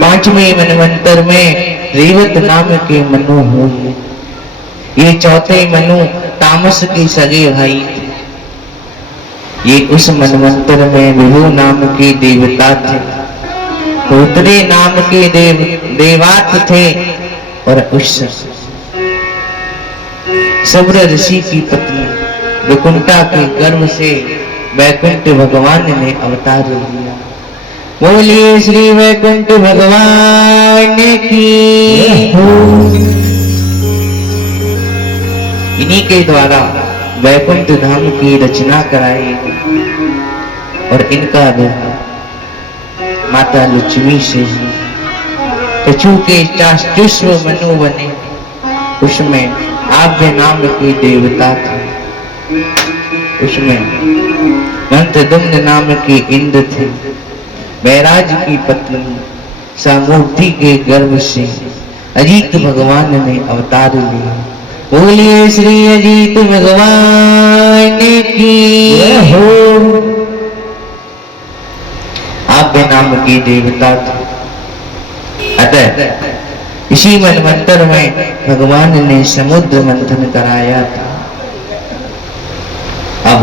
पांचवें मनवंतर में रेवत नाम के मनु हुए। ये चौथे मनु तामस के सगे भाई थे। ये उस मनवंतर में विभु नाम के देवता थे, होतरे नाम के देवात थे, और उस सब्र ऋषि की पत्नी विकुंठा के गर्भ से वैकुंठ भगवान ने अवतार लिया। बोलिए श्री वैकुंठ भगवान की। इन्हीं के द्वारा वैकुंठ धाम की रचना कराई और इनका विवाह माता लक्ष्मी से कछु के चाष्टुष्व मनु बने। उसमें आव्य नाम के देवता थे, उसमें मंत्रदुम्न नाम के इंद्र थे। बैराज की पत्नी सामूर्ति के गर्भ से अजीत भगवान ने अवतार लिया। बोलिए श्री अजीत भगवान की। आव्य नाम के देवता थे। अतः इसी मनवंतर में भगवान ने समुद्र मंथन कराया था। अब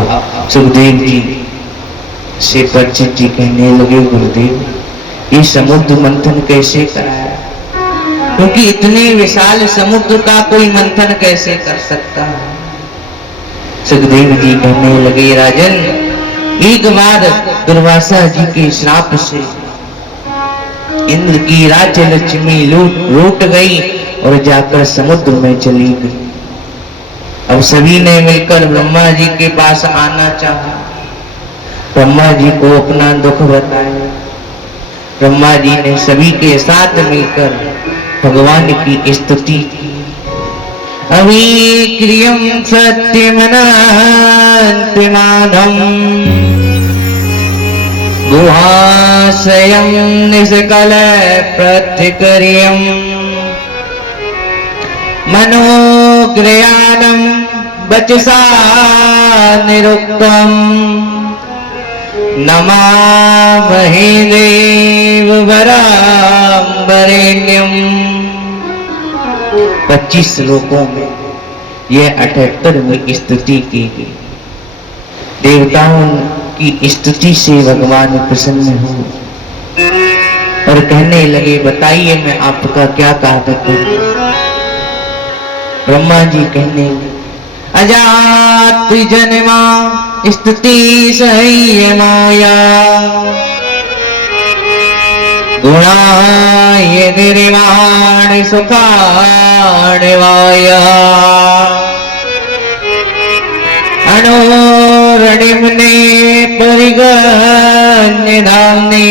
सुखदेव जी से परीक्षित जी कहने लगे, गुरुदेव ये समुद्र मंथन कैसे कराया? क्योंकि इतने विशाल समुद्र का कोई मंथन कैसे कर सकता है? सुखदेव जी कहने लगे, राजन एक बार दुर्वासा जी के श्राप से इंद्र की राज्य लक्ष्मी लूट गई और जाकर समुद्र में चली गई। अब सभी ने मिलकर ब्रह्मा जी के पास आना चाहा। ब्रह्मा जी को अपना दुख बताया। ब्रह्मा जी ने सभी के साथ मिलकर भगवान की स्तुति की। अवीक्रियं सत्यमनान्तिमानम् गुहाशयं निष्कल प्रतिक्रियं मनोक्रियानं वचसा निरुक्तं नमामहे देववरां वरेण्यं। 25 श्लोकों में यह 78वीं स्तुति की गई। देवताओं की स्तुति से भगवान प्रसन्न हुए और कहने लगे, बताइए मैं आपका क्या कार्य करूं? ब्रह्मा जी कहने लगे, अजात जन्मा स्तुति सह्य माया गुणाय निर्वाण सुखाण वाया अणोरणिम्ने परिगण्य धाम्ने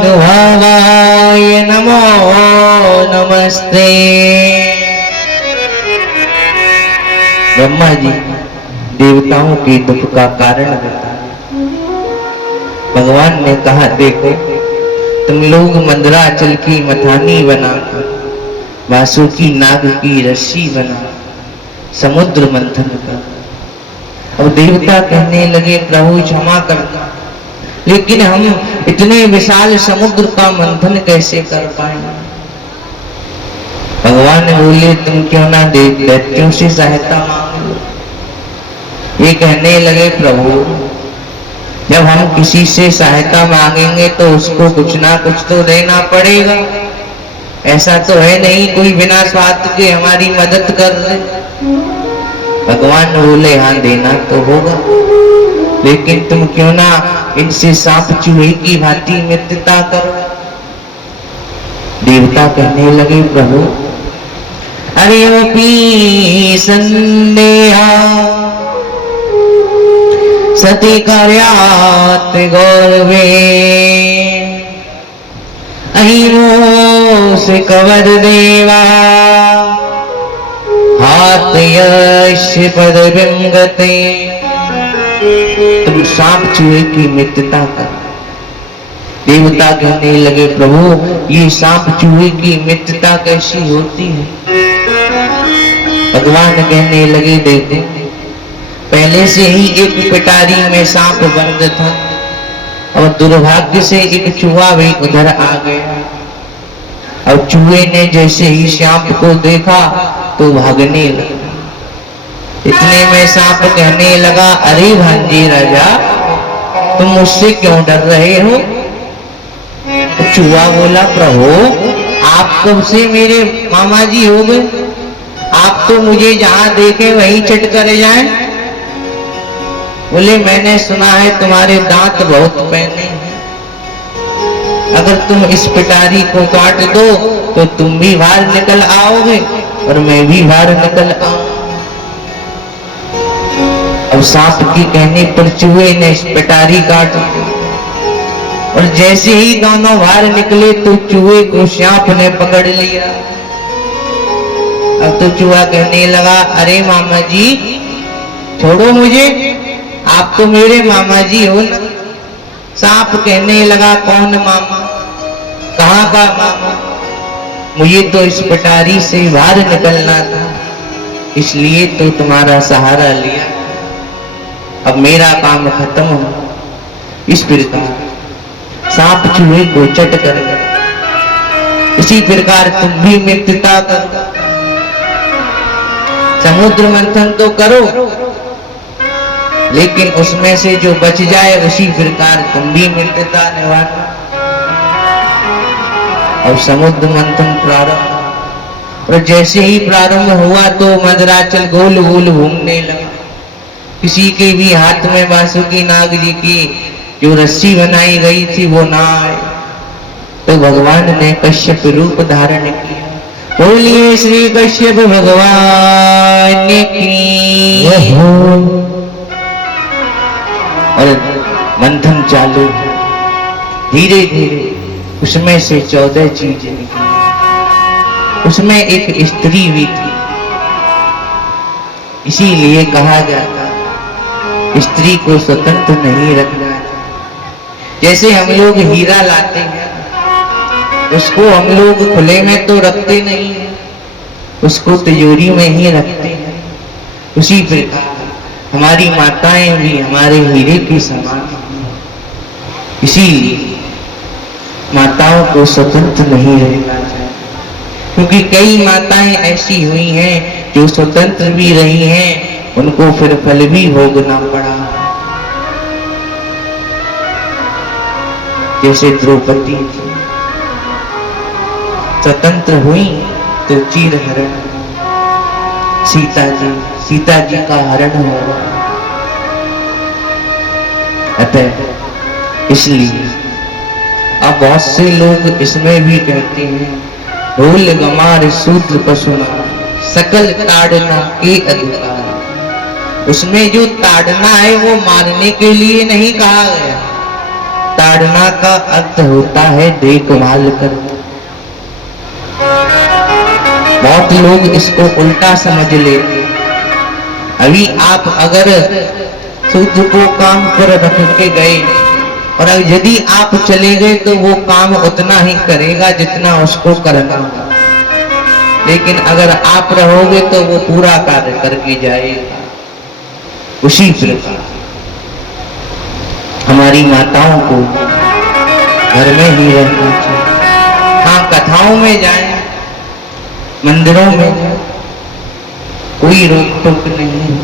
महानुभावाय नमो नमस्ते। ब्रह्मा जी देवताओं के दुख का कारण बताया। भगवान ने कहा, देखो तुम लोग मंदराचल की मथानी बनाकर वासुकी नाग की रस्सी बना समुद्र मंथन कर। अब देवता कहने लगे, प्रभु क्षमा करना, लेकिन हम इतने विशाल समुद्र का मंथन कैसे कर पाएंगे? भगवान बोले, तुम क्यों ना दैत्यों से सहायता मांग लो। ये कहने लगे, प्रभु जब हम किसी से सहायता मांगेंगे तो उसको कुछ ना कुछ तो देना पड़ेगा। ऐसा तो है नहीं कोई बिना स्वार्थ के हमारी मदद कर दे। भगवान बोले, हाँ देना तो होगा, लेकिन तुम क्यों ना इनसे सांप चूहे की भांति मित्रता करो। देवता कहने लगे, प्रभु अरियोपी संदेहा सती कार्यात् गौरवे अहिमो से कवर देवा हाथ यश पद विंगते। तुम सांप चूहे की मित्रता कर। देवता कहने लगे, प्रभु ये सांप चूहे की मित्रता कैसी होती है? भगवान कहने लगे, देखो पहले से ही एक पिटारी में सांप बंद था और दुर्भाग्य से एक चूहा भी उधर आ गया। और चूहे ने जैसे ही सांप को देखा तो भागने लगा। इतने में सांप कहने लगा, अरे भांजे राजा, तुम मुझसे क्यों डर रहे हो? तो चूहा बोला, प्रभु आप कब से मेरे मामा जी हो गए? आप तो मुझे जहां देखे वहीं चट कर जाए। बोले, मैंने सुना है तुम्हारे दांत बहुत पैने हैं, अगर तुम इस पिटारी को काट दो तो तुम भी बाहर निकल आओगे और मैं भी बाहर निकल आऊंगा। अब सांप के कहने पर चूहे ने इस पिटारी काट दी और जैसे ही दोनों बाहर निकले तो चूहे को सांप ने पकड़ लिया। अब तो चूहा कहने लगा, अरे मामा जी छोड़ो मुझे, आप तो मेरे मामा जी हो ना। सांप कहने लगा, कौन मामा, कहाँ का मामा? मुझे तो इस पिटारी से बाहर निकलना था, इसलिए तो तुम्हारा सहारा लिया। अब मेरा काम खत्म हो। इस प्रकार सांप चूहे को चट कर, इसी प्रकार तुम भी मित्रता करो, समुद्र मंथन तो करो, लेकिन उसमें से जो बच जाए उसी प्रकार तुम भी मित्रता निभाना। और समुद्र मंथन प्रारंभ, और जैसे ही प्रारंभ हुआ तो मंदराचल गोल गोल घूमने लगा। किसी के भी हाथ में बांसुकी नाग जी की जो रस्सी बनाई गई थी वो ना आए, तो भगवान ने कश्यप रूप धारण किया। बोलिए श्री कश्यप भगवान की। और मंथन चालू, धीरे धीरे उसमें से 14 चीजें निकली। उसमें एक स्त्री भी थी, इसीलिए कहा जाता स्त्री को स्वतंत्र नहीं रखना चाहिए। जैसे हम लोग हीरा लाते हैं, उसको हम लोग खुले में तो रखते नहीं हैं, उसको तिजोरी में ही रखते हैं। उसी प्रकार हमारी माताएं भी हमारे हीरे के समान हैं, इसीलिए माताओं को स्वतंत्र नहीं रहना चाहिए। क्योंकि कई माताएं ऐसी हुई हैं जो स्वतंत्र भी रही हैं, उनको फिर फल भी भोगना पड़ा। जैसे द्रौपदी स्वतंत्र हुई तो चीर हरण, सीता जी का हरण होगा। अतः इसलिए अब बहुत से लोग इसमें भी कहते हैं, ढोल गमार शूद्र पशुना सकल ताड़ना के अधिकार। उसमें जो ताड़ना है वो मारने के लिए नहीं कहा गया, ताड़ना का अर्थ होता है देखभाल करना। बहुत लोग इसको उल्टा समझ लेते। अभी आप अगर शूद्र को काम पर रख के गए और यदि आप चले गए तो वो काम उतना ही करेगा जितना उसको करना होगा, लेकिन अगर आप रहोगे तो वो पूरा कार्य करके जाएगा। उसी प्रकार हमारी माताओं को घर में ही रहना चाहिए। हाँ, कथाओं में जाए, मंदिरों में जाए, कोई रोक टोक नहीं।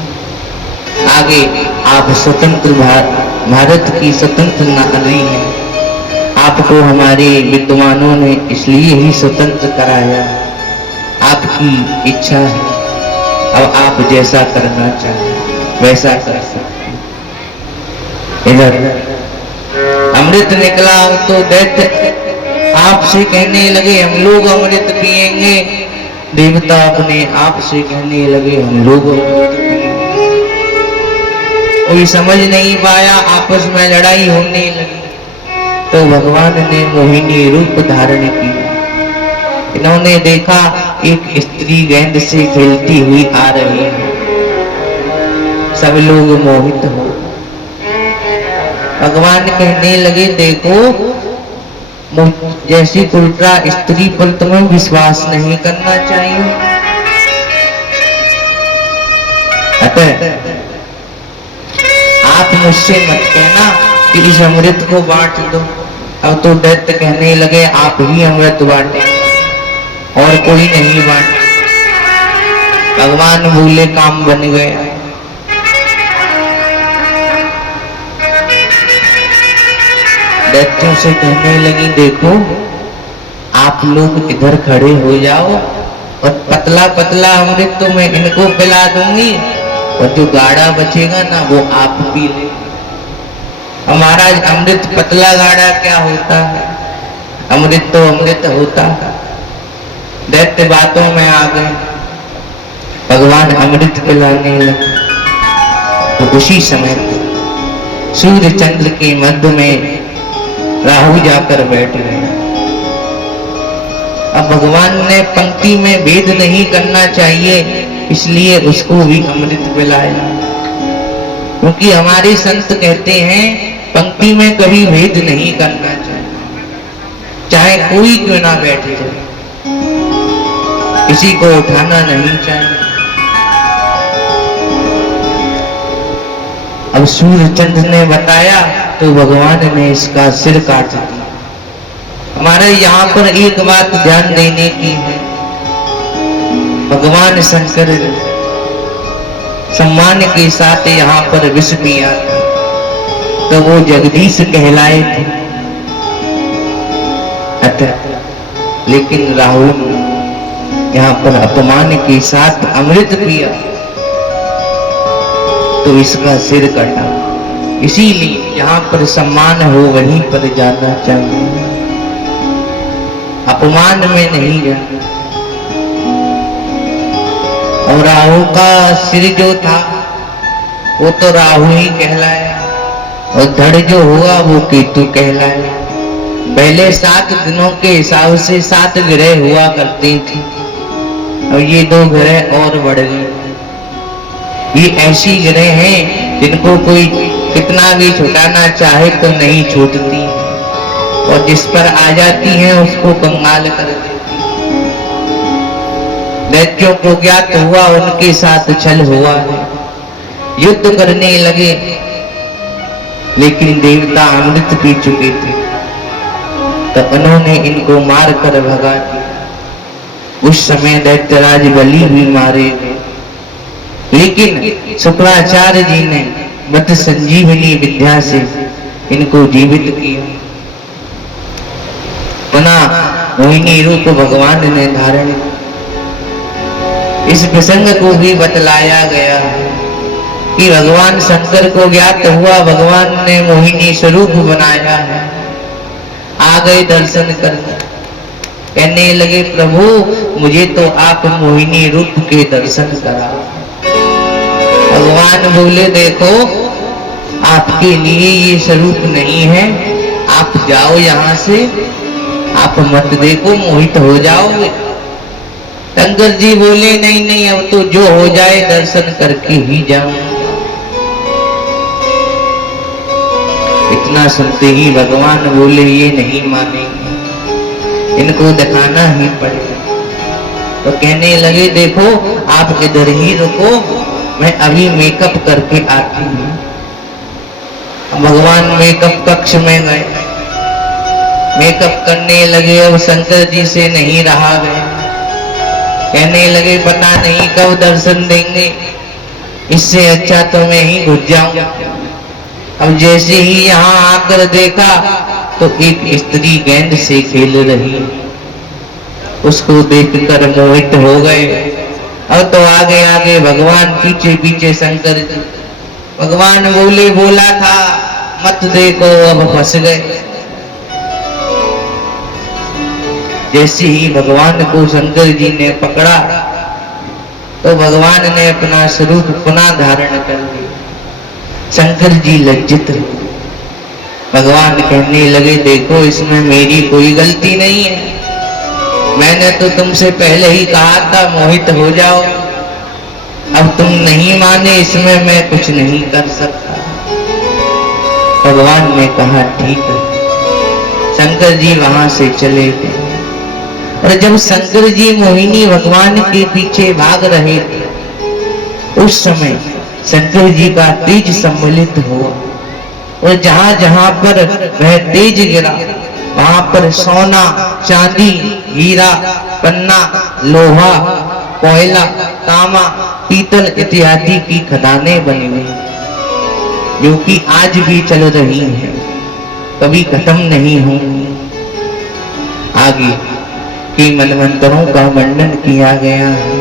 आगे आप स्वतंत्र भारत की स्वतंत्र नागरिक हैं। आपको हमारे विद्वानों ने इसलिए ही स्वतंत्र कराया। आपकी इच्छा है, अब आप जैसा करना चाहें वैसा कर सकते। इधर अमृत निकला तो दैत्य आपसे कहने लगे हम लोग अमृत पिएंगे। देवता अपने आप से कहने लगे हम लोग अमृत पिएंगे। कोई समझ नहीं पाया, आपस में लड़ाई होने लगी। तो भगवान ने मोहिनी रूप धारण किया। इन्होंने देखा एक स्त्री गेंद से खेलती हुई आ रही है। सब लोग मोहित हो। भगवान कहने लगे देखो, जैसी उल्टा स्त्री पर तुम्हें विश्वास नहीं करना चाहिए। अतः आप मुझसे मत कहना कि इस अमृत को बांट दो। अब तो दैत्य कहने लगे आप ही अमृत बांटे और कोई नहीं बांटे। भगवान बोले काम बन गया। दैत्यों से कहने लगी देखो आप लोग इधर खड़े हो जाओ और पतला पतला अमृत तो मैं इनको पिला दूंगी और जो गाढ़ा बचेगा ना वो आप पी ले। हमारा अमृत पतला गाढ़ा क्या होता है, अमृत तो अमृत होता है। दैत्य बातों में आ गए, भगवान अमृत पिलाने लगे। तो उसी समय सूर्य चंद्र के मध्य में राहु जाकर बैठ गए। अब भगवान ने पंक्ति में भेद नहीं करना चाहिए इसलिए उसको भी अमृत पिलाया, क्योंकि हमारे संत कहते हैं पंक्ति में कभी भेद नहीं करना चाहिए, चाहे कोई क्यों ना बैठे जाए, किसी को उठाना नहीं चाहिए। अब सूर्य चंद्र ने बताया तो भगवान ने इसका सिर काट दिया। हमारे यहाँ पर एक बात ध्यान देने की है, भगवान शंकर सम्मान के साथ यहाँ पर विष पिया था तो वो जगदीश कहलाए थे। अतः लेकिन राहुल यहाँ पर अपमान के साथ अमृत पिया तो इसका सिर कटा। इसीलिए यहाँ पर सम्मान हो वहीं पर जाना चाहिए, अपमान में नहीं जाना। और राहु का सिर जो था वो तो राहु ही कहलाया और धड़ जो हुआ वो केतु कहलाया। पहले 7 दिनों के हिसाब से 7 ग्रह हुआ करती थी और ये 2 ग्रह और बढ़ गए। ये ऐसी ग्रह हैं जिनको कोई कितना भी छुटाना चाहे तो नहीं छूटती और जिस पर आ जाती है उसको कंगाल कर देती। दैत्यों को ज्ञात हुआ उनके साथ छल हुआ है, युद्ध करने लगे लेकिन देवता अमृत पी चुके थे तो उन्होंने इनको मार कर भगा दिया। उस समय दैत्यराज बलि भी मारे गए, लेकिन शुक्राचार्य जी ने मत संजीवनी विद्या से इनको जीवित किया। पुनः मोहिनी रूप भगवान ने धारण किया। इस प्रसंग को भी बतलाया गया है कि भगवान शंकर को ज्ञात हुआ भगवान ने मोहिनी स्वरूप बनाया है। आ गए दर्शन करने, कहने लगे प्रभु मुझे तो आप मोहिनी रूप के दर्शन कराओ। भगवान बोले देखो आपके लिए ये स्वरूप नहीं है, आप जाओ यहाँ से, आप मत देखो मोहित हो जाओगे। शंकर जी बोले नहीं नहीं अब तो जो हो जाए दर्शन करके ही जाऊंगा। इतना सुनते ही भगवान बोले ये नहीं मानेंगे, इनको दिखाना ही पड़ेगा। तो कहने लगे देखो आप इधर ही रुको, मैं अभी मेकअप करके आती हूँ। भगवान मेकअप कक्ष में गए, मेकअप करने लगे। अब शंकर जी से नहीं रहा गया, कहने लगे पता नहीं कब दर्शन देंगे, इससे अच्छा तो मैं ही घुस जाऊं। अब जैसे ही यहाँ आकर देखा तो एक स्त्री गेंद से खेल रही, उसको देखकर मोहित हो गए। अब तो आगे आगे भगवान, पीछे पीछे शंकर जी। भगवान बोले बोला था मत देखो, अब फंस गए। जैसे ही भगवान को शंकर जी ने पकड़ा तो भगवान ने अपना स्वरूप पुनः धारण कर लिया। शंकर जी लज्जित हुए। भगवान कहने लगे देखो इसमें मेरी कोई गलती नहीं है, मैंने तो तुमसे पहले ही कहा था मोहित हो जाओ, अब तुम नहीं माने, इसमें मैं कुछ नहीं कर सकता। भगवान ने कहा ठीक है। शंकर जी वहां से चले गए और जब शंकर जी मोहिनी भगवान के पीछे भाग रहे थे उस समय शंकर जी का तेज सम्मिलित हुआ और जहां जहां पर वह तेज गिरा वहां पर सोना, चांदी, हीरा, पन्ना, लोहा, कोयला, तांबा, पीतल इत्यादि की खदानें बनी हुई, जो कि आज भी चल रही हैं, कभी खत्म नहीं होंगी। आगे के मनवंतरों का वर्णन किया गया है।